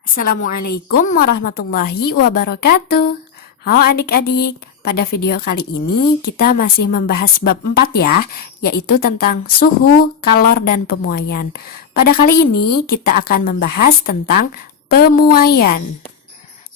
Assalamualaikum warahmatullahi wabarakatuh. Halo adik-adik, pada video kali ini kita masih membahas bab 4 ya, yaitu tentang suhu, kalor, dan pemuaian. Pada kali ini kita akan membahas tentang pemuaian.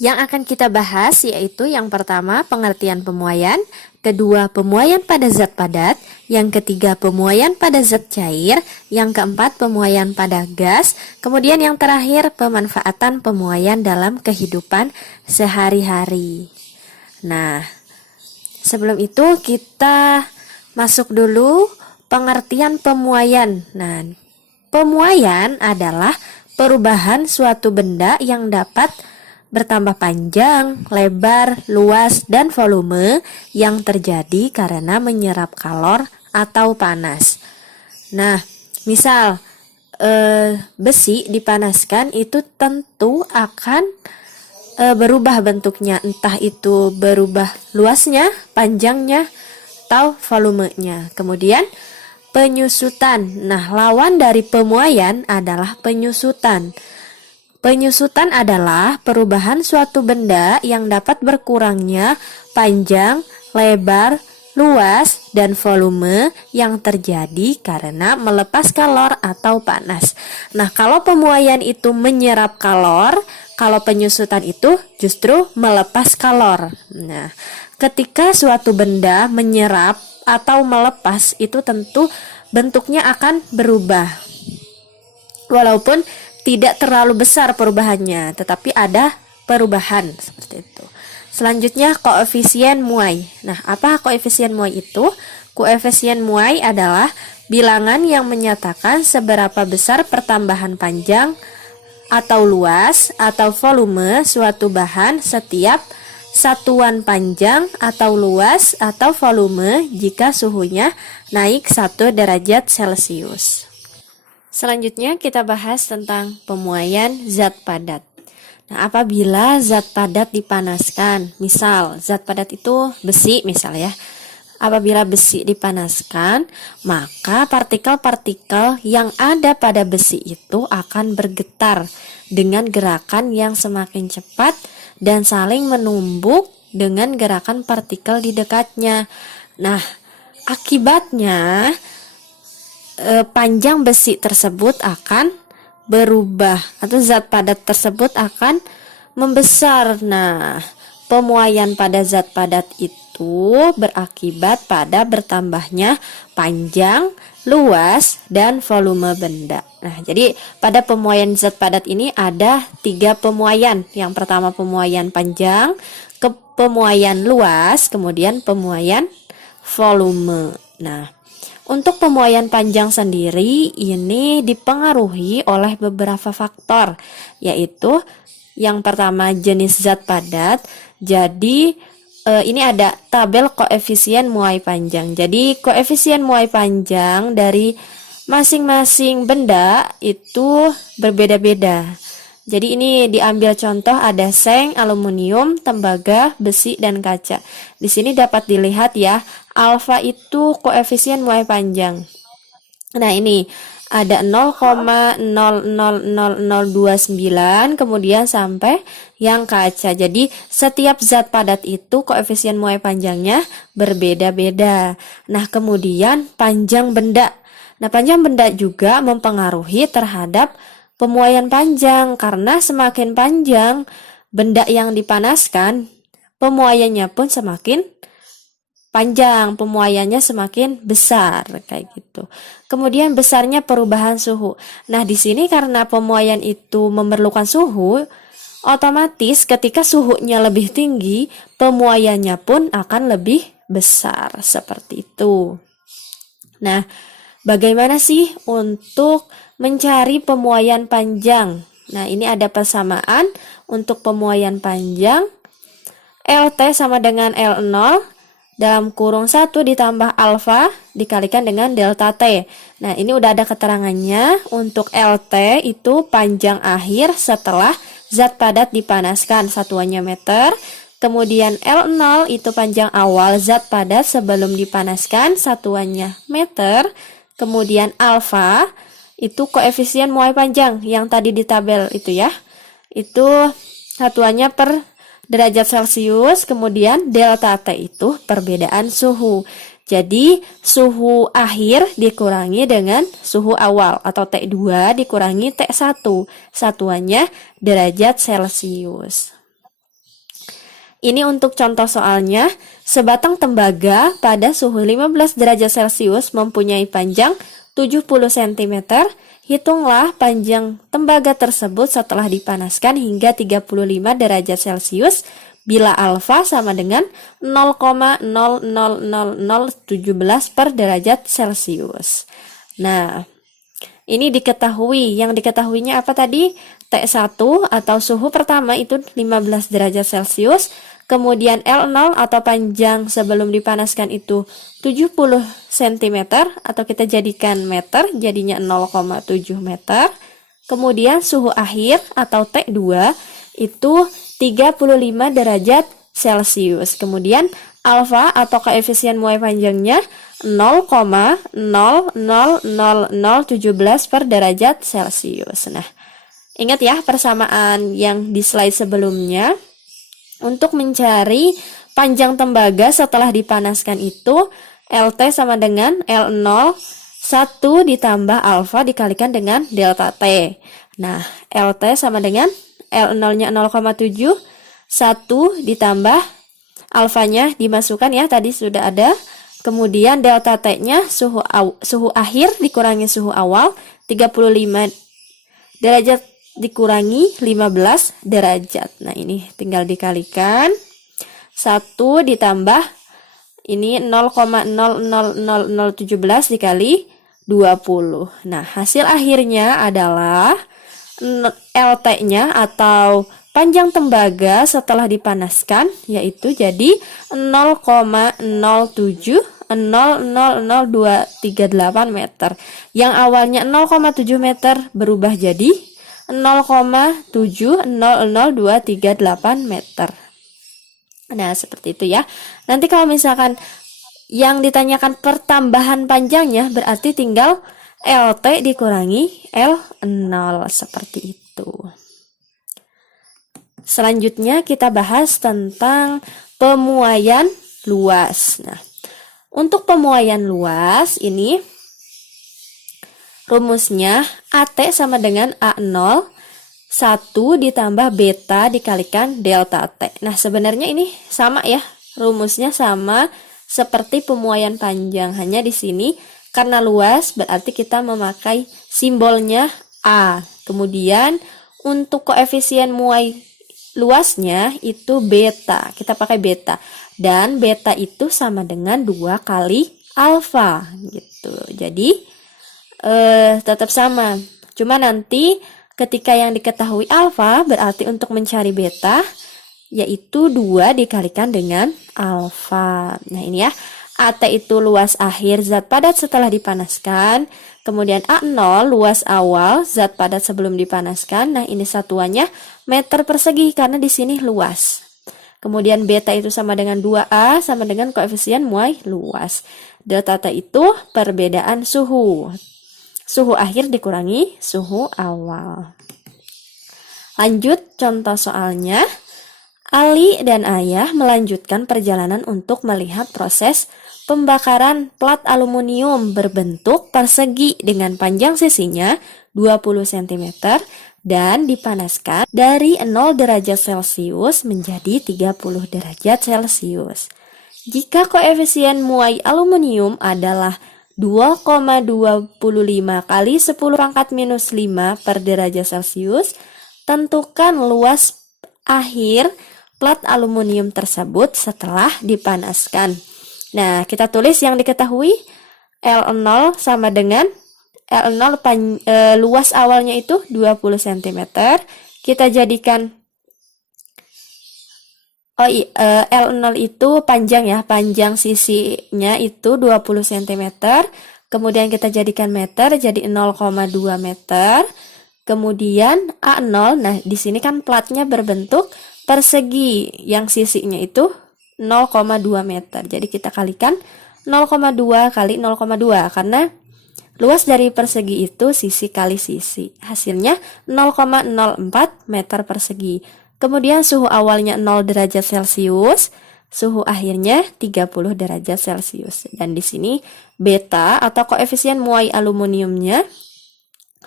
Yang akan kita bahas yaitu yang pertama pengertian pemuaian, kedua pemuaian pada zat padat, yang ketiga pemuaian pada zat cair, yang keempat pemuaian pada gas, kemudian yang terakhir pemanfaatan pemuaian dalam kehidupan sehari-hari. Nah, sebelum itu kita masuk dulu pengertian pemuaian. Nah, pemuaian adalah perubahan suatu benda yang dapat bertambah panjang, lebar, luas, dan volume yang terjadi karena menyerap kalor atau panas. Nah, misal besi dipanaskan itu tentu akan berubah bentuknya, entah itu berubah luasnya, panjangnya, atau volumenya. Kemudian penyusutan. Nah, lawan dari pemuaian adalah penyusutan. Penyusutan adalah perubahan suatu benda yang dapat berkurangnya panjang, lebar, luas, dan volume yang terjadi karena melepas kalor atau panas. Nah, kalau pemuaian itu menyerap kalor, kalau penyusutan itu justru melepas kalor. Nah, ketika suatu benda menyerap atau melepas itu tentu bentuknya akan berubah. Walaupun tidak terlalu besar perubahannya, tetapi ada perubahan seperti itu. Selanjutnya koefisien muai. Nah, apa koefisien muai itu? Koefisien muai adalah bilangan yang menyatakan seberapa besar pertambahan panjang atau luas atau volume suatu bahan setiap satuan panjang atau luas atau volume jika suhunya naik 1 derajat Celcius. Selanjutnya kita bahas tentang pemuaian zat padat. Nah, apabila zat padat dipanaskan, misal zat padat itu besi misal ya. Apabila besi dipanaskan, maka partikel-partikel yang ada pada besi itu akan bergetar dengan gerakan yang semakin cepat dan saling menumbuk dengan gerakan partikel di dekatnya. Nah, akibatnya panjang besi tersebut akan berubah atau zat padat tersebut akan membesar. Nah, pemuaian pada zat padat itu berakibat pada bertambahnya panjang, luas, dan volume benda. Nah, jadi pada pemuaian zat padat ini ada 3 pemuaian. Yang pertama pemuaian panjang, pemuaian luas, kemudian pemuaian volume. Nah, untuk pemuaian panjang sendiri ini dipengaruhi oleh beberapa faktor, yaitu yang pertama jenis zat padat. Jadi ini ada tabel koefisien muai panjang. Jadi koefisien muai panjang dari masing-masing benda itu berbeda-beda. Jadi ini diambil contoh ada seng, aluminium, tembaga, besi, dan kaca. Di sini dapat dilihat ya, alfa itu koefisien muai panjang. Nah, ini ada 0,000029 kemudian sampai yang kaca. Jadi setiap zat padat itu koefisien muai panjangnya berbeda-beda. Nah, kemudian panjang benda. Nah, panjang benda juga mempengaruhi terhadap pemuaian panjang, karena semakin panjang benda yang dipanaskan, pemuaiannya pun semakin panjang, pemuaiannya semakin besar kayak gitu. Kemudian besarnya perubahan suhu. Nah, di sini karena pemuaian itu memerlukan suhu, otomatis ketika suhunya lebih tinggi, pemuaiannya pun akan lebih besar seperti itu. Nah, bagaimana sih untuk mencari pemuaian panjang? Nah, ini ada persamaan untuk pemuaian panjang. LT sama dengan L0 dalam kurung 1 ditambah alfa dikalikan dengan delta T. Nah, ini udah ada keterangannya. Untuk LT itu panjang akhir setelah zat padat dipanaskan, satuannya meter. Kemudian L0 itu panjang awal zat padat sebelum dipanaskan, satuannya meter. Kemudian alfa itu koefisien muai panjang yang tadi di tabel itu ya. itu satuannya per derajat Celcius, kemudian delta T itu perbedaan suhu. Jadi suhu akhir dikurangi dengan suhu awal atau T2 dikurangi T1, satuannya derajat Celcius. Ini untuk contoh soalnya, sebatang tembaga pada suhu 15 derajat Celcius mempunyai panjang 70 cm. Hitunglah panjang tembaga tersebut setelah dipanaskan hingga 35 derajat Celcius bila alfa sama dengan 0,00017 per derajat Celcius. Nah, ini diketahui. Yang diketahuinya apa tadi? T1 atau suhu pertama itu 15 derajat Celcius. Kemudian L0 atau panjang sebelum dipanaskan itu 70 cm atau kita jadikan meter, jadinya 0,7 meter. Kemudian suhu akhir atau T2 itu 35 derajat Celcius. Kemudian alfa atau koefisien muai panjangnya 0,00017 per derajat Celcius. Nah, ingat ya persamaan yang di slide sebelumnya. Untuk mencari panjang tembaga setelah dipanaskan itu LT sama dengan L0 1 ditambah alfa dikalikan dengan delta T. Nah, LT sama dengan L0-nya 0,7, 1 ditambah alfanya dimasukkan ya, tadi sudah ada. Kemudian delta T-nya suhu akhir dikurangi suhu awal, 35 derajat dikurangi 15 derajat. Nah, ini tinggal dikalikan. 1 ditambah ini 0,00017 dikali 20. Nah, hasil akhirnya adalah LT-nya atau panjang tembaga setelah dipanaskan yaitu jadi 0,0700238 meter. Yang awalnya 0,7 meter berubah jadi 0,7000238 meter. Nah, seperti itu ya. Nanti kalau misalkan yang ditanyakan pertambahan panjangnya berarti tinggal LT dikurangi L0 seperti itu. Selanjutnya kita bahas tentang pemuaian luas. Nah, untuk pemuaian luas ini rumusnya AT sama dengan A0 1 ditambah beta dikalikan delta T. Nah, sebenarnya ini sama ya, rumusnya sama seperti pemuaian panjang, hanya di sini karena luas berarti kita memakai simbolnya A. Kemudian untuk koefisien muai luasnya itu beta, kita pakai beta. Dan beta itu sama dengan 2 kali alfa gitu. Jadi tetap sama. Cuma nanti ketika yang diketahui alfa berarti untuk mencari beta yaitu 2 dikalikan dengan alfa. Nah, ini ya. AT itu luas akhir zat padat setelah dipanaskan. Kemudian A0 luas awal zat padat sebelum dipanaskan. Nah, ini satuannya meter persegi karena di sini luas. Kemudian beta itu sama dengan 2A sama dengan koefisien muai luas. Delta T itu perbedaan suhu. Suhu akhir dikurangi suhu awal. Lanjut contoh soalnya. Ali dan Ayah melanjutkan perjalanan untuk melihat proses pembakaran plat aluminium berbentuk persegi dengan panjang sisinya 20 cm dan dipanaskan dari 0 derajat Celcius menjadi 30 derajat Celcius. Jika koefisien muai aluminium adalah 2,25 kali 10 pangkat minus 5 per derajat Celcius, tentukan luas akhir plat aluminium tersebut setelah dipanaskan. Nah, kita tulis yang diketahui L0 sama dengan L0 luas awalnya itu 20 cm. Kita jadikan L0 itu panjang ya, panjang sisinya itu 20 cm. Kemudian kita jadikan meter jadi 0,2 meter. Kemudian A0, nah di sini kan platnya berbentuk persegi yang sisinya itu 0,2 meter. Jadi kita kalikan 0,2 kali 0,2 karena Luas dari persegi itu sisi kali sisi. Hasilnya 0,04 meter persegi. Kemudian suhu awalnya 0 derajat Celcius, suhu akhirnya 30 derajat Celcius. Dan di sini beta atau koefisien muai aluminiumnya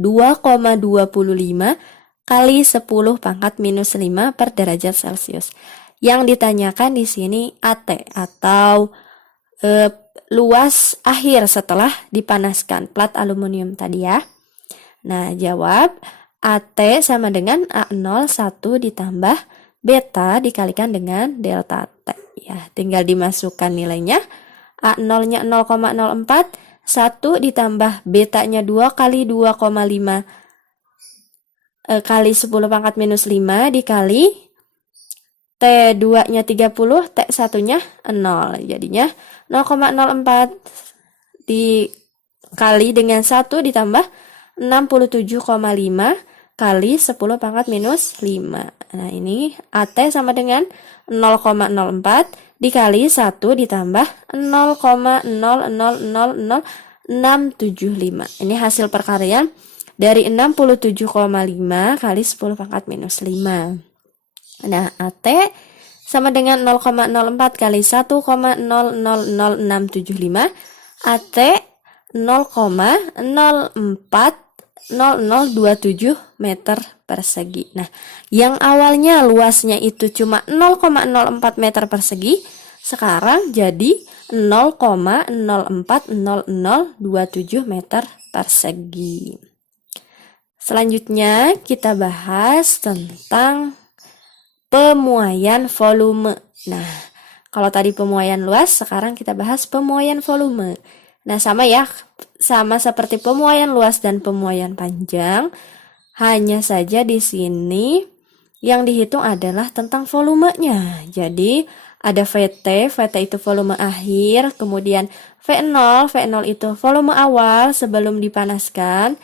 2,25 kali 10 pangkat minus 5 per derajat Celcius. Yang ditanyakan di sini AT atau luas akhir setelah dipanaskan plat aluminium tadi ya. Nah, jawab AT sama dengan A0 1 ditambah beta dikalikan dengan delta T. Ya, tinggal dimasukkan nilainya. A0-nya 0,04, 1 ditambah betanya 2 kali 2,5 kali 10 pangkat minus 5 dikali T2-nya 30, T1-nya 0. Jadinya 0,04 dikali dengan 1 ditambah 67,5 kali 10 pangkat minus 5. Nah, ini AT sama dengan 0,04 dikali 1 ditambah 0,0000675. Ini hasil perkalian dari 67,5 kali 10 pangkat minus 5. Nah, AT sama dengan 0,04 kali 1,000675. AT 0,040027 meter persegi. Nah, yang awalnya luasnya itu cuma 0,04 meter persegi, sekarang jadi 0,040027 meter persegi. Selanjutnya kita bahas tentang pemuaian volume. Nah, kalau tadi pemuaian luas, sekarang kita bahas pemuaian volume. Nah, sama ya, sama seperti pemuaian luas dan pemuaian panjang. Hanya saja di sini yang dihitung adalah tentang volumenya. Jadi, ada VT, VT itu volume akhir, kemudian V0, V0 itu volume awal sebelum dipanaskan.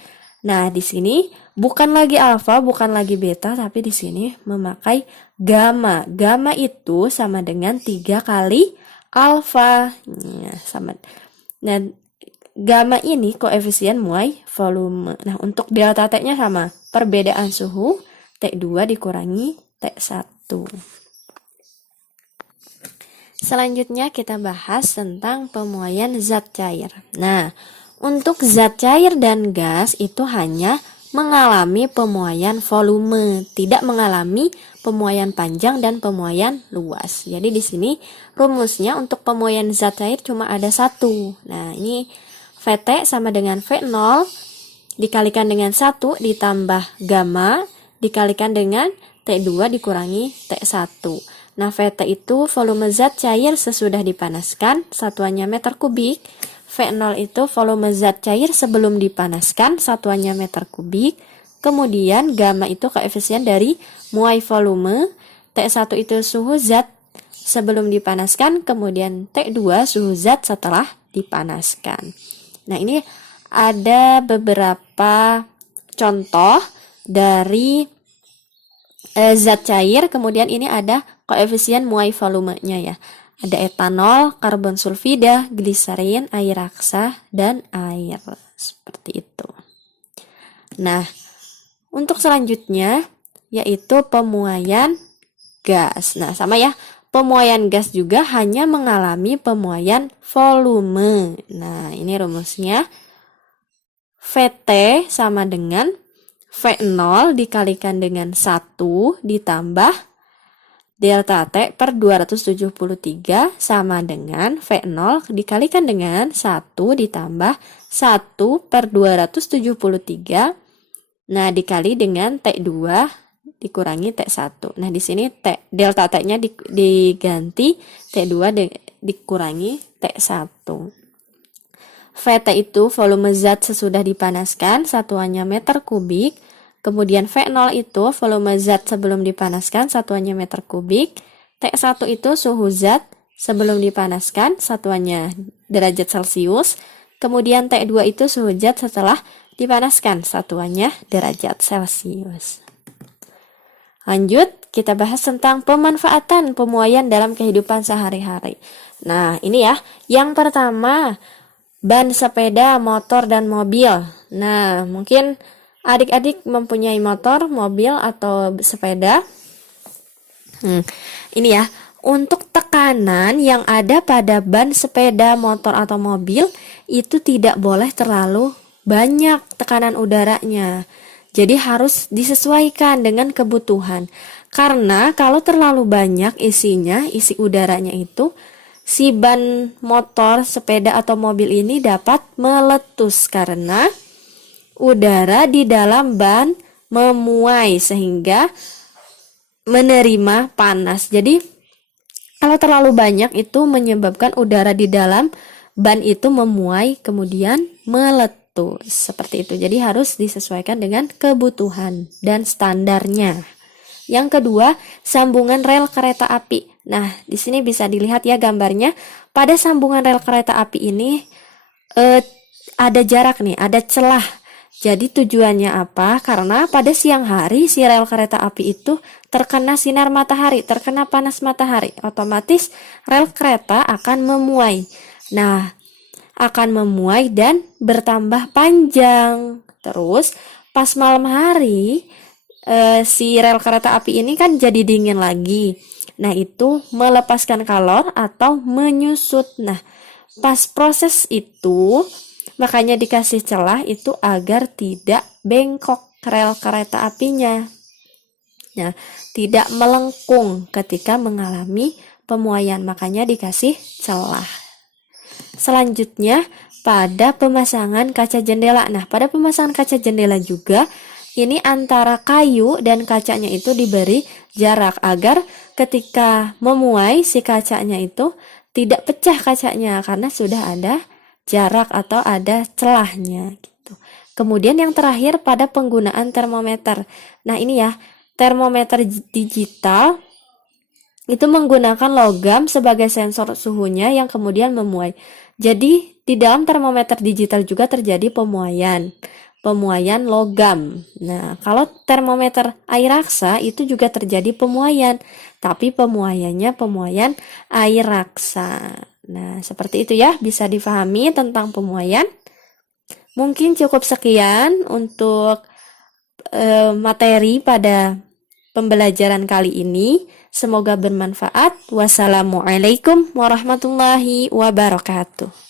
Nah, di sini bukan lagi alfa, bukan lagi beta, tapi di sini memakai gamma. Gamma itu sama dengan 3 kali alfa. Nah, sama. Nah, gamma ini koefisien muai volume. Nah, untuk delta T-nya sama. Perbedaan suhu T2 dikurangi T1. Selanjutnya kita bahas tentang pemuaian zat cair. Nah, untuk zat cair dan gas itu hanya mengalami pemuaian volume, tidak mengalami pemuaian panjang dan pemuaian luas. Jadi di sini rumusnya untuk pemuaian zat cair cuma ada satu. Nah, ini VT sama dengan V0 dikalikan dengan 1 ditambah gamma dikalikan dengan T2 dikurangi T1. Nah, VT itu volume zat cair sesudah dipanaskan, satuannya meter kubik. V0 itu volume zat cair sebelum dipanaskan, satuannya meter kubik. Kemudian gamma itu koefisien dari muai volume. T1 itu suhu zat sebelum dipanaskan, kemudian T2 suhu zat setelah dipanaskan. Nah, ini ada beberapa contoh dari zat cair, kemudian ini ada koefisien muai volumenya ya. Ada etanol, karbon sulfida, gliserin, air raksa, dan air. Seperti itu. Nah, untuk selanjutnya yaitu pemuaian gas. Nah, sama ya. Pemuaian gas juga hanya mengalami pemuaian volume. Nah, ini rumusnya. VT sama dengan V0 dikalikan dengan 1 ditambah delta T per 273 sama dengan V0 dikalikan dengan 1 ditambah 1 per 273. Nah, dikali dengan T2 dikurangi T1. Nah, di sini delta T-nya diganti T2 dikurangi T1. VT itu volume zat sesudah dipanaskan, satuannya meter kubik. Kemudian V0 itu volume zat sebelum dipanaskan, satuannya meter kubik. T1 itu suhu zat sebelum dipanaskan, satuannya derajat Celcius. Kemudian T2 itu suhu zat setelah dipanaskan, satuannya derajat Celcius. Lanjut, kita bahas tentang pemanfaatan pemuaian dalam kehidupan sehari-hari. Nah, ini ya, yang pertama, ban sepeda, motor, dan mobil. Nah, mungkin adik-adik mempunyai motor, mobil, atau sepeda. Ini ya, untuk tekanan yang ada pada ban sepeda, motor, atau mobil itu tidak boleh terlalu banyak tekanan udaranya. Jadi harus disesuaikan dengan kebutuhan. Karena kalau terlalu banyak isinya, isi udaranya itu, si ban motor, sepeda, atau mobil ini dapat meletus karena udara di dalam ban memuai sehingga menerima panas. Jadi kalau terlalu banyak itu menyebabkan udara di dalam ban itu memuai kemudian meletus seperti itu. Jadi harus disesuaikan dengan kebutuhan dan standarnya. Yang kedua, sambungan rel kereta api. Nah, di sini bisa dilihat ya gambarnya. Pada sambungan rel kereta api ini ada jarak nih, ada celah. Jadi tujuannya apa? Karena pada siang hari si rel kereta api itu terkena sinar matahari, terkena panas matahari. Otomatis rel kereta akan memuai. Nah, akan memuai dan bertambah panjang. Terus pas malam hari si rel kereta api ini kan jadi dingin lagi. Nah, itu melepaskan kalor atau menyusut. Nah, pas proses itu makanya dikasih celah itu agar tidak bengkok rel kereta apinya. Nah, tidak melengkung ketika mengalami pemuaian, makanya dikasih celah. Selanjutnya, pada pemasangan kaca jendela. Nah, pada pemasangan kaca jendela juga ini antara kayu dan kacanya itu diberi jarak agar ketika memuai si kacanya itu tidak pecah kacanya karena sudah ada jarak atau ada celahnya gitu. Kemudian yang terakhir pada penggunaan termometer. Nah, ini ya, termometer digital itu menggunakan logam sebagai sensor suhunya yang kemudian memuai. Jadi di dalam termometer digital juga terjadi pemuaian logam. Nah, kalau termometer air raksa itu juga terjadi pemuaian, tapi pemuaiannya pemuaian air raksa. Nah, seperti itu ya, bisa difahami tentang pemuaian. Mungkin cukup sekian untuk materi pada pembelajaran kali ini. Semoga bermanfaat. Wassalamualaikum warahmatullahi wabarakatuh.